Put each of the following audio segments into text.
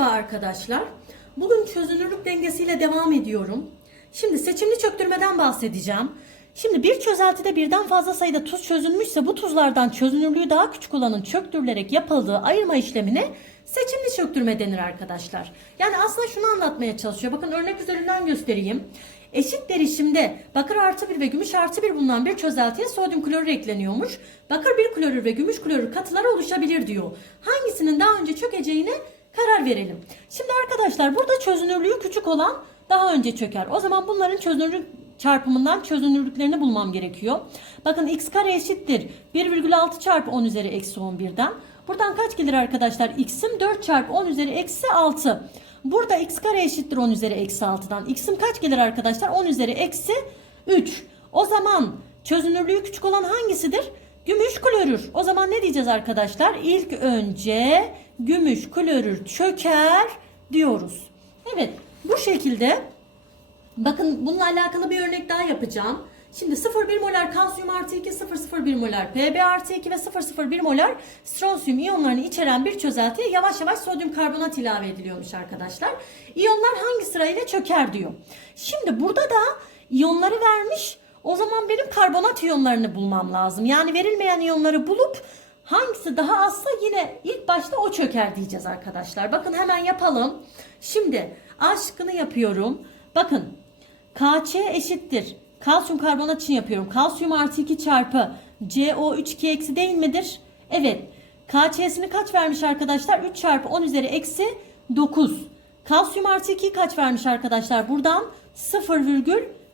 Merhaba arkadaşlar. Bugün çözünürlük dengesiyle devam ediyorum. Şimdi seçimli çöktürmeden bahsedeceğim. Şimdi bir çözeltide birden fazla sayıda tuz çözülmüşse bu tuzlardan çözünürlüğü daha küçük olanın çöktürülerek yapıldığı ayırma işlemine seçimli çöktürme denir arkadaşlar. Yani aslında şunu anlatmaya çalışıyor. Bakın örnek üzerinden göstereyim. Eşit derişimde bakır artı bir ve gümüş artı bir bulunan bir çözeltiye sodyum klorür ekleniyormuş. Bakır bir klorür ve gümüş klorür katıları oluşabilir diyor. Hangisinin daha önce çökeceğine karar verelim. Şimdi arkadaşlar burada çözünürlüğü küçük olan daha önce çöker. O zaman bunların çözünürlük çarpımından çözünürlüklerini bulmam gerekiyor. Bakın x kare eşittir 1,6 çarpı 10 üzeri eksi 11'den. Buradan kaç gelir arkadaşlar? x'im 4 çarpı 10 üzeri eksi 6. Burada x kare eşittir 10 üzeri eksi 6'dan. x'im kaç gelir arkadaşlar? 10 üzeri eksi 3. O zaman çözünürlüğü küçük olan hangisidir? Gümüş klorür. O zaman ne diyeceğiz arkadaşlar? İlk önce gümüş klorür çöker diyoruz. Evet bu şekilde bakın bununla alakalı bir örnek daha yapacağım. Şimdi 0,1 molar kalsiyum artı 2, 0,01 molar Pb artı 2 ve 0,01 molar stronsiyum iyonlarını içeren bir çözeltiye yavaş yavaş sodyum karbonat ilave ediliyormuş arkadaşlar. İyonlar hangi sırayla çöker diyor. Şimdi burada da iyonları vermiş. O zaman benim karbonat iyonlarını bulmam lazım. Yani verilmeyen iyonları bulup hangisi daha azsa yine ilk başta o çöker diyeceğiz arkadaşlar. Bakın hemen yapalım. Şimdi A şıkkını yapıyorum. Bakın KC eşittir. Kalsiyum karbonat için yapıyorum. Kalsiyum artı 2 çarpı CO3 2 eksi değil midir? Evet. KC'sini kaç vermiş arkadaşlar? 3 çarpı 10 üzeri eksi 9. Kalsiyum artı 2 kaç vermiş arkadaşlar? Buradan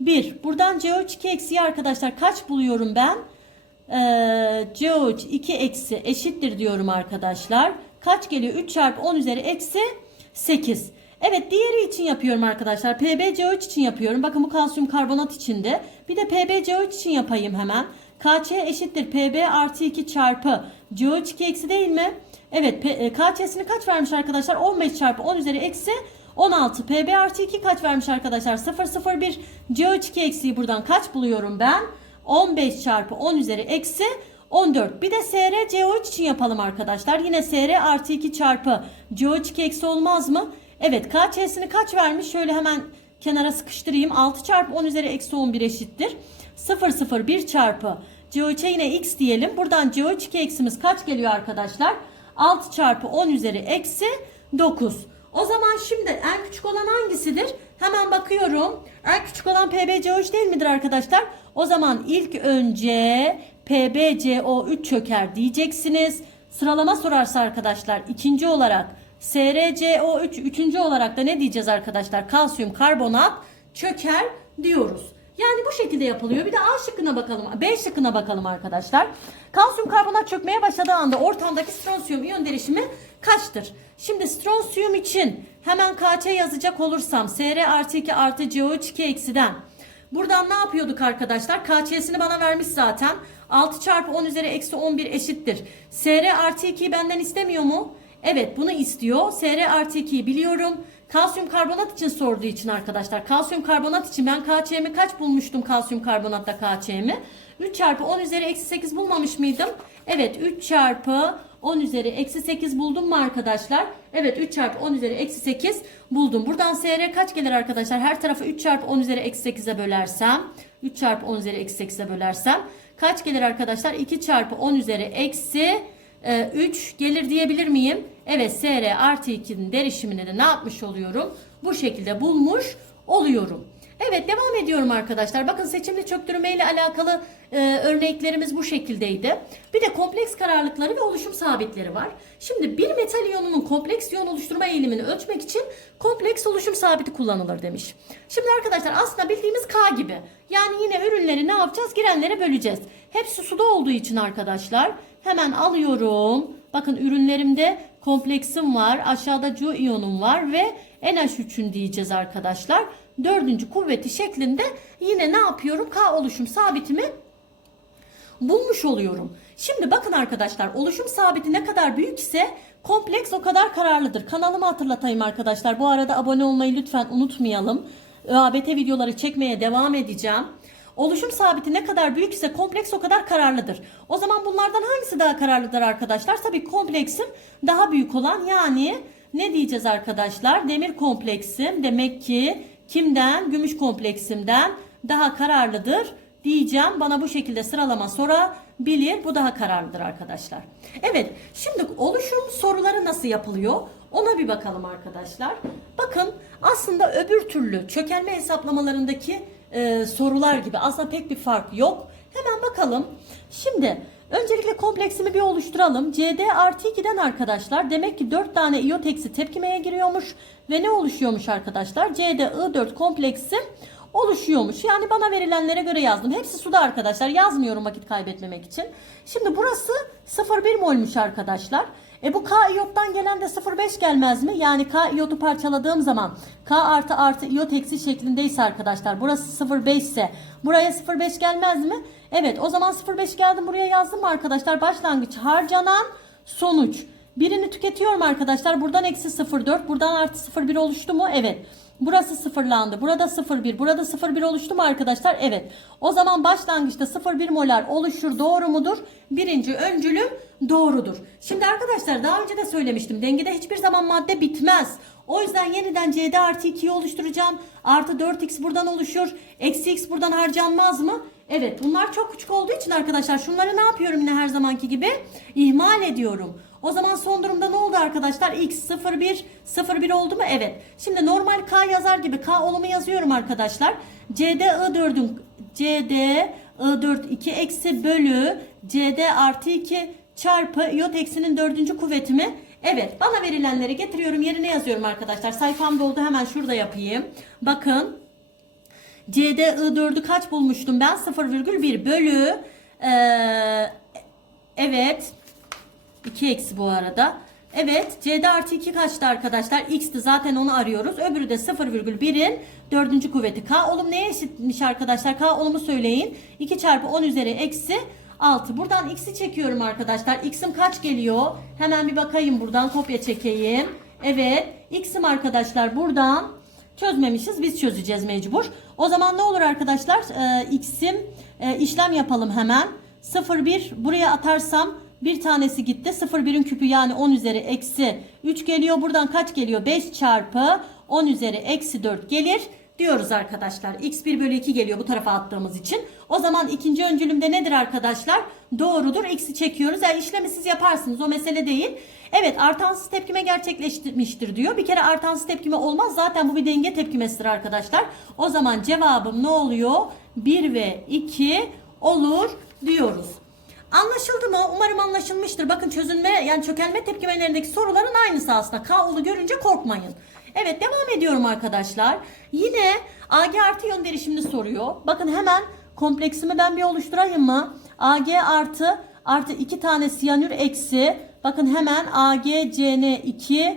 0,1. Buradan CO3 2 eksiyi arkadaşlar kaç buluyorum ben? Ee, CO3 2 eksi eşittir diyorum arkadaşlar. Kaç geliyor? 3 çarpı 10 üzeri eksi 8. Evet diğeri için yapıyorum arkadaşlar. PbCO3 için yapıyorum. Bakın bu kalsiyum karbonat içinde. Bir de PbCO3 için yapayım hemen. Kc eşittir Pb artı 2 çarpı CO2 eksi değil mi? Evet e, Kc'sini kaç vermiş arkadaşlar? 15 çarpı 10 üzeri eksi 16. Pb artı 2 kaç vermiş arkadaşlar? 0,01. CO2 eksiği buradan kaç buluyorum ben? 15 çarpı 10 üzeri eksi 14. Bir de SR CO3 için yapalım arkadaşlar. Yine SR artı 2 çarpı CO2 eksi olmaz mı? Evet KC'sini kaç vermiş? Şöyle hemen kenara sıkıştırayım. 6 çarpı 10 üzeri eksi 11 eşittir. 0 0 1 çarpı CO3'e yine x diyelim. Buradan CO2 eksimiz kaç geliyor arkadaşlar? 6 çarpı 10 üzeri eksi 9. O zaman şimdi en küçük olan hangisidir? Hemen bakıyorum. En küçük olan PbCO3 değil midir arkadaşlar? O zaman ilk önce PbCO3 çöker diyeceksiniz. Sıralama sorarsa arkadaşlar ikinci olarak SrCO3 üçüncü olarak da ne diyeceğiz arkadaşlar? Kalsiyum karbonat çöker diyoruz. Yani bu şekilde yapılıyor. Bir de A şıkkına bakalım. B şıkkına bakalım arkadaşlar. Kalsiyum karbonat çökmeye başladığı anda ortamdaki stronsiyum iyon derişimi kaçtır? Şimdi stronsiyum için hemen Kc yazacak olursam Sr artı 2 artı CO2 eksiden Buradan ne yapıyorduk arkadaşlar? KC'sini bana vermiş zaten. 6 çarpı 10 üzeri eksi 11 eşittir. SR artı 2'yi benden istemiyor mu? Evet bunu istiyor. SR artı 2'yi biliyorum. Kalsiyum karbonat için sorduğu için arkadaşlar. Kalsiyum karbonat için ben KC'mi kaç bulmuştum kalsiyum karbonatta KC'mi? 3 çarpı 10 üzeri eksi 8 bulmamış mıydım? Evet 3 çarpı 10 üzeri eksi 8 buldum mu arkadaşlar? Evet 3 çarpı 10 üzeri eksi 8 buldum. Buradan SR kaç gelir arkadaşlar? Her tarafı 3 çarpı 10 üzeri eksi 8'e bölersem 3 çarpı 10 üzeri eksi 8'e bölersem kaç gelir arkadaşlar? 2 çarpı 10 üzeri eksi 3 gelir diyebilir miyim? Evet SR artı 2'nin derişimini de ne yapmış oluyorum? Bu şekilde bulmuş oluyorum. Evet devam ediyorum arkadaşlar. Bakın seçimli çöktürme ile alakalı e, örneklerimiz bu şekildeydi. Bir de kompleks kararlılıkları ve oluşum sabitleri var. Şimdi bir metal iyonunun kompleks iyon oluşturma eğilimini ölçmek için kompleks oluşum sabiti kullanılır demiş. Şimdi arkadaşlar aslında bildiğimiz K gibi. Yani yine ürünleri ne yapacağız? Girenlere böleceğiz. Hepsi suda olduğu için arkadaşlar hemen alıyorum. Bakın ürünlerimde kompleksim var. Aşağıda cu iyonum var ve NH3'ün diyeceğiz arkadaşlar. Dördüncü kuvveti şeklinde yine ne yapıyorum? K oluşum sabitimi bulmuş oluyorum. Şimdi bakın arkadaşlar oluşum sabiti ne kadar büyük ise kompleks o kadar kararlıdır. Kanalımı hatırlatayım arkadaşlar. Bu arada abone olmayı lütfen unutmayalım. ÖABT videoları çekmeye devam edeceğim. Oluşum sabiti ne kadar büyük ise kompleks o kadar kararlıdır. O zaman bunlardan hangisi daha kararlıdır arkadaşlar? Tabii kompleksin daha büyük olan yani Ne diyeceğiz arkadaşlar? Demir kompleksim demek ki kimden? Gümüş kompleksimden daha kararlıdır diyeceğim. Bana bu şekilde sıralama sorabilir. Bu daha kararlıdır arkadaşlar. Evet şimdi oluşum soruları nasıl yapılıyor? Ona bir bakalım arkadaşlar. Bakın aslında öbür türlü çökelme hesaplamalarındaki e, sorular gibi aslında pek bir fark yok. Hemen bakalım. Şimdi öncelikle kompleksimi bir oluşturalım. CD artı 2'den arkadaşlar demek ki 4 tane iyot eksi tepkimeye giriyormuş. Ve ne oluşuyormuş arkadaşlar? CD I4 kompleksi oluşuyormuş. Yani bana verilenlere göre yazdım. Hepsi suda arkadaşlar. Yazmıyorum vakit kaybetmemek için. Şimdi burası 0,1 molmuş arkadaşlar. E bu K iyottan gelen de 0,5 gelmez mi? Yani K iyotu parçaladığım zaman K artı artı iyot eksi şeklindeyse arkadaşlar burası 0,5 ise buraya 0,5 gelmez mi? Evet o zaman 0,5 geldim buraya yazdım mı arkadaşlar? Başlangıç harcanan sonuç. Birini tüketiyorum arkadaşlar. Buradan eksi 0,4 buradan artı 0,1 oluştu mu? Evet. Burası sıfırlandı. Burada 0,1. Burada 0,1 oluştu mu arkadaşlar? Evet. O zaman başlangıçta 0,1 molar oluşur. Doğru mudur? Birinci öncülüm doğrudur. Şimdi arkadaşlar daha önce de söylemiştim. Dengede hiçbir zaman madde bitmez. O yüzden yeniden CD artı 2'yi oluşturacağım. Artı 4x buradan oluşur. Eksi x buradan harcanmaz mı? Evet bunlar çok küçük olduğu için arkadaşlar şunları ne yapıyorum yine her zamanki gibi? İhmal ediyorum. O zaman son durumda ne oldu arkadaşlar? X 01 01 oldu mu? Evet. Şimdi normal K yazar gibi K olumu yazıyorum arkadaşlar. CD I4'ün CD I4 2 eksi bölü CD artı 2 çarpı iot eksinin dördüncü kuvveti mi? Evet bana verilenleri getiriyorum yerine yazıyorum arkadaşlar. Sayfam doldu hemen şurada yapayım. Bakın CD I4'ü kaç bulmuştum ben? 0,1 bölü ee, evet 2 eksi bu arada. Evet CD artı 2 kaçtı arkadaşlar? X'ti zaten onu arıyoruz. Öbürü de 0,1'in dördüncü kuvveti. K olum neye eşitmiş arkadaşlar? K olumu söyleyin. 2 çarpı 10 üzeri eksi 6. Buradan x'i çekiyorum arkadaşlar. X'im kaç geliyor? Hemen bir bakayım buradan kopya çekeyim. Evet x'im arkadaşlar buradan çözmemişiz. Biz çözeceğiz mecbur. O zaman ne olur arkadaşlar? Ee, x'im e, işlem yapalım hemen. 0,1 buraya atarsam bir tanesi gitti. 0,1'in küpü yani 10 üzeri eksi 3 geliyor. Buradan kaç geliyor? 5 çarpı 10 üzeri eksi 4 gelir diyoruz arkadaşlar. x1 bölü 2 geliyor bu tarafa attığımız için. O zaman ikinci öncülümde nedir arkadaşlar? Doğrudur. X'i çekiyoruz. Yani işlemi siz yaparsınız. O mesele değil. Evet artansız tepkime gerçekleştirmiştir diyor. Bir kere artansız tepkime olmaz. Zaten bu bir denge tepkimesidir arkadaşlar. O zaman cevabım ne oluyor? 1 ve 2 olur diyoruz. Anlaşıldı mı? Umarım anlaşılmıştır. Bakın çözünme yani çökelme tepkimelerindeki soruların aynısı aslında. K'olu görünce korkmayın. Evet devam ediyorum arkadaşlar. Yine AG artı yön derişimini soruyor. Bakın hemen kompleksimi ben bir oluşturayım mı? AG artı artı 2 tane siyanür eksi. Bakın hemen AgCN2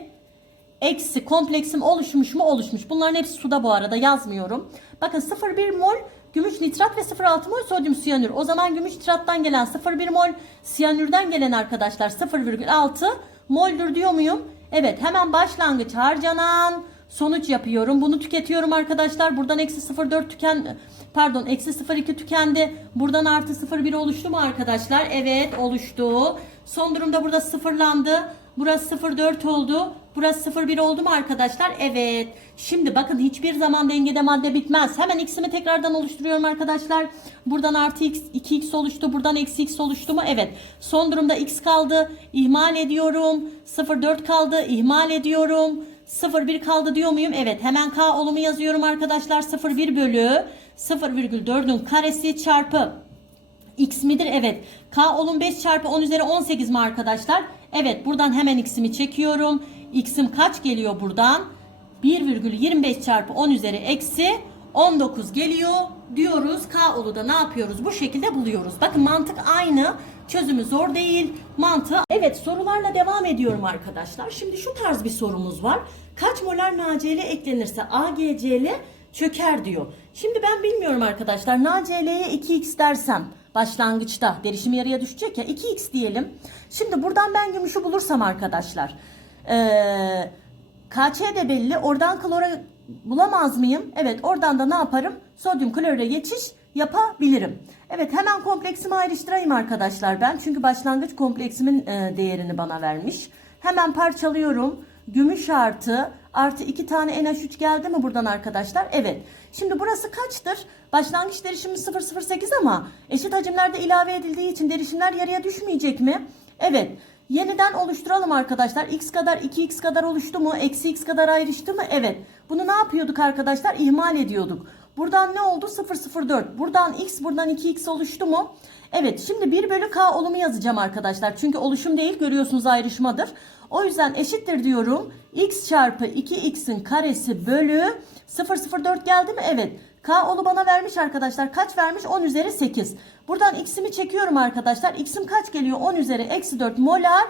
eksi kompleksim oluşmuş mu oluşmuş. Bunların hepsi suda bu arada yazmıyorum. Bakın 0,1 mol gümüş nitrat ve 0,6 mol sodyum siyanür. O zaman gümüş nitrattan gelen 0,1 mol siyanürden gelen arkadaşlar 0,6 moldür diyor muyum? Evet hemen başlangıç harcanan sonuç yapıyorum. Bunu tüketiyorum arkadaşlar. Buradan eksi 0,4 tüken pardon eksi 0,2 tükendi. Buradan artı 0,1 oluştu mu arkadaşlar? Evet oluştu. Son durumda burada sıfırlandı. Burası 0,4 oldu. Burası 0,1 oldu mu arkadaşlar? Evet. Şimdi bakın hiçbir zaman dengede madde bitmez. Hemen x'imi tekrardan oluşturuyorum arkadaşlar. Buradan artı x, 2x oluştu. Buradan eksi x oluştu mu? Evet. Son durumda x kaldı. İhmal ediyorum. 0,4 kaldı. İhmal ediyorum. 0,1 kaldı diyor muyum? Evet. Hemen k olumu yazıyorum arkadaşlar. 0,1 bölü 0,4'ün karesi çarpı X midir? Evet. K olun 5 çarpı 10 üzeri 18 mi arkadaşlar? Evet. Buradan hemen x'imi çekiyorum. X'im kaç geliyor buradan? 1,25 çarpı 10 üzeri eksi 19 geliyor diyoruz. K olu da ne yapıyoruz? Bu şekilde buluyoruz. Bakın mantık aynı. Çözümü zor değil. Mantığı. Evet sorularla devam ediyorum arkadaşlar. Şimdi şu tarz bir sorumuz var. Kaç molar NaCl eklenirse AgCl çöker diyor. Şimdi ben bilmiyorum arkadaşlar. NaCl'ye 2x dersem başlangıçta derişim yarıya düşecek ya 2x diyelim. Şimdi buradan ben gümüşü bulursam arkadaşlar. Ee, KC de belli. Oradan klora bulamaz mıyım? Evet oradan da ne yaparım? Sodyum klorüre geçiş yapabilirim. Evet hemen kompleksimi ayrıştırayım arkadaşlar ben. Çünkü başlangıç kompleksimin değerini bana vermiş. Hemen parçalıyorum. Gümüş artı artı 2 tane NH3 geldi mi buradan arkadaşlar? Evet. Şimdi burası kaçtır? Başlangıç derişimimiz 008 ama eşit hacimlerde ilave edildiği için derişimler yarıya düşmeyecek mi? Evet. Yeniden oluşturalım arkadaşlar. X kadar 2x kadar oluştu mu? Eksi x kadar ayrıştı mı? Evet. Bunu ne yapıyorduk arkadaşlar? İhmal ediyorduk. Buradan ne oldu? 004. Buradan x, buradan 2x oluştu mu? Evet. Şimdi 1 bölü k olumu yazacağım arkadaşlar. Çünkü oluşum değil görüyorsunuz ayrışmadır. O yüzden eşittir diyorum. x çarpı 2x'in karesi bölü 004 geldi mi? Evet. K olu bana vermiş arkadaşlar. Kaç vermiş? 10 üzeri 8. Buradan x'imi çekiyorum arkadaşlar. X'im kaç geliyor? 10 üzeri eksi 4 molar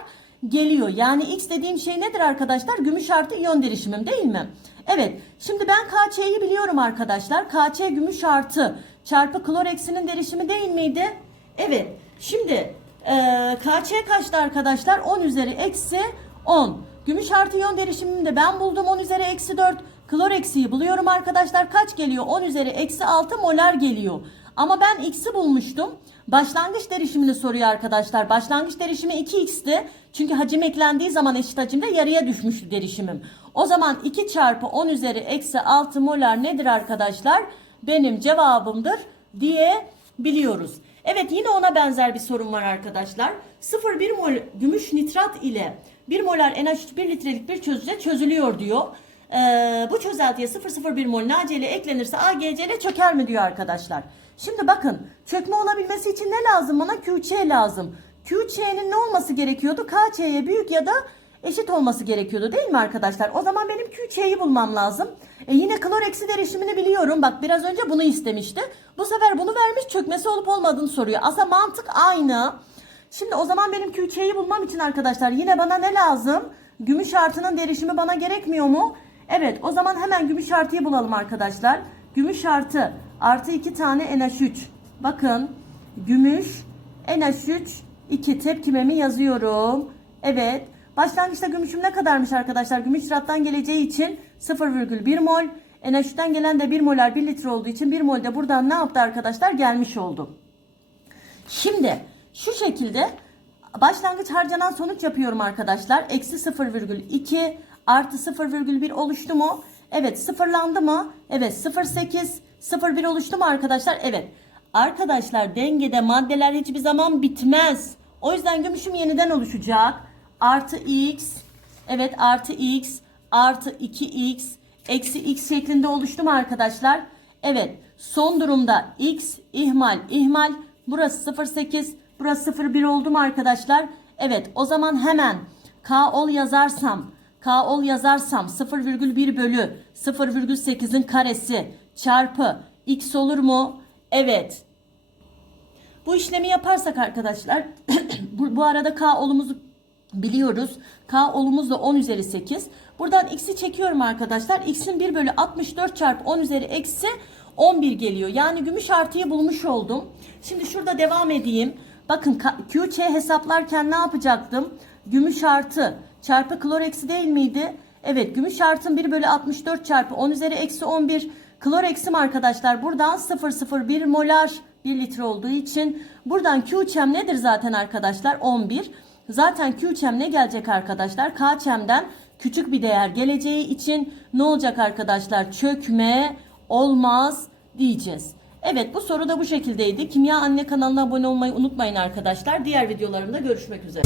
geliyor. Yani x dediğim şey nedir arkadaşlar? Gümüş artı iyon derişimim değil mi? Evet. Şimdi ben KC'yi biliyorum arkadaşlar. KC gümüş artı çarpı klor eksinin derişimi değil miydi? Evet. Şimdi eee KC kaçtı arkadaşlar? 10 üzeri eksi 10. Gümüş artı iyon derişimini de ben buldum 10 üzeri eksi 4. Klor eksiği buluyorum arkadaşlar. Kaç geliyor? 10 üzeri eksi 6 molar geliyor. Ama ben x'i bulmuştum. Başlangıç derişimini soruyor arkadaşlar. Başlangıç derişimi 2x'ti. Çünkü hacim eklendiği zaman eşit hacimde yarıya düşmüştü derişimim. O zaman 2 çarpı 10 üzeri eksi 6 molar nedir arkadaşlar? Benim cevabımdır diye biliyoruz. Evet yine ona benzer bir sorun var arkadaşlar. 0,1 mol gümüş nitrat ile 1 molar NH3 1 litrelik bir çözüce çözülüyor diyor. Ee, bu çözeltiye 0,01 mol NaCl eklenirse AgCl çöker mi diyor arkadaşlar. Şimdi bakın çökme olabilmesi için ne lazım bana? QC lazım. QC'nin ne olması gerekiyordu? KC'ye büyük ya da eşit olması gerekiyordu değil mi arkadaşlar? O zaman benim QC'yi bulmam lazım. E yine klor eksi derişimini biliyorum. Bak biraz önce bunu istemişti. Bu sefer bunu vermiş çökmesi olup olmadığını soruyor. Aslında mantık aynı. Şimdi o zaman benim QC'yi bulmam için arkadaşlar yine bana ne lazım? Gümüş artının derişimi bana gerekmiyor mu? Evet o zaman hemen gümüş artıyı bulalım arkadaşlar. Gümüş artı artı 2 tane NH3. Bakın gümüş NH3 2 tepkimemi yazıyorum. Evet. Başlangıçta gümüşüm ne kadarmış arkadaşlar? Gümüş rattan geleceği için 0,1 mol. NH3'ten gelen de 1 molar 1 litre olduğu için 1 mol de buradan ne yaptı arkadaşlar? Gelmiş oldu. Şimdi şu şekilde başlangıç harcanan sonuç yapıyorum arkadaşlar. Eksi 0,2 artı 0,1 oluştu mu? Evet sıfırlandı mı? Evet 0,8 0,1 oluştu mu arkadaşlar? Evet. Arkadaşlar dengede maddeler hiçbir zaman bitmez. O yüzden gümüşüm yeniden oluşacak. Artı x evet artı x artı 2x eksi x şeklinde oluştu mu arkadaşlar? Evet son durumda x ihmal ihmal burası 0,8 burası 0,1 oldu mu arkadaşlar? Evet o zaman hemen k ol yazarsam k ol yazarsam 0,1 bölü 0,8'in karesi çarpı x olur mu? Evet. Bu işlemi yaparsak arkadaşlar bu, bu arada k olumuzu biliyoruz. K olumuz da 10 üzeri 8. Buradan x'i çekiyorum arkadaşlar. x'in 1 bölü 64 çarpı 10 üzeri eksi 11 geliyor. Yani gümüş artıyı bulmuş oldum. Şimdi şurada devam edeyim. Bakın QC hesaplarken ne yapacaktım? Gümüş artı çarpı klor eksi değil miydi? Evet gümüş artın 1 bölü 64 çarpı 10 üzeri eksi 11. Klor eksim arkadaşlar buradan 0,01 molar 1 litre olduğu için. Buradan QC'm nedir zaten arkadaşlar? 11. Zaten QC'm ne gelecek arkadaşlar? KC'mden küçük bir değer geleceği için ne olacak arkadaşlar? Çökme olmaz diyeceğiz. Evet bu soru da bu şekildeydi. Kimya Anne kanalına abone olmayı unutmayın arkadaşlar. Diğer videolarımda görüşmek üzere.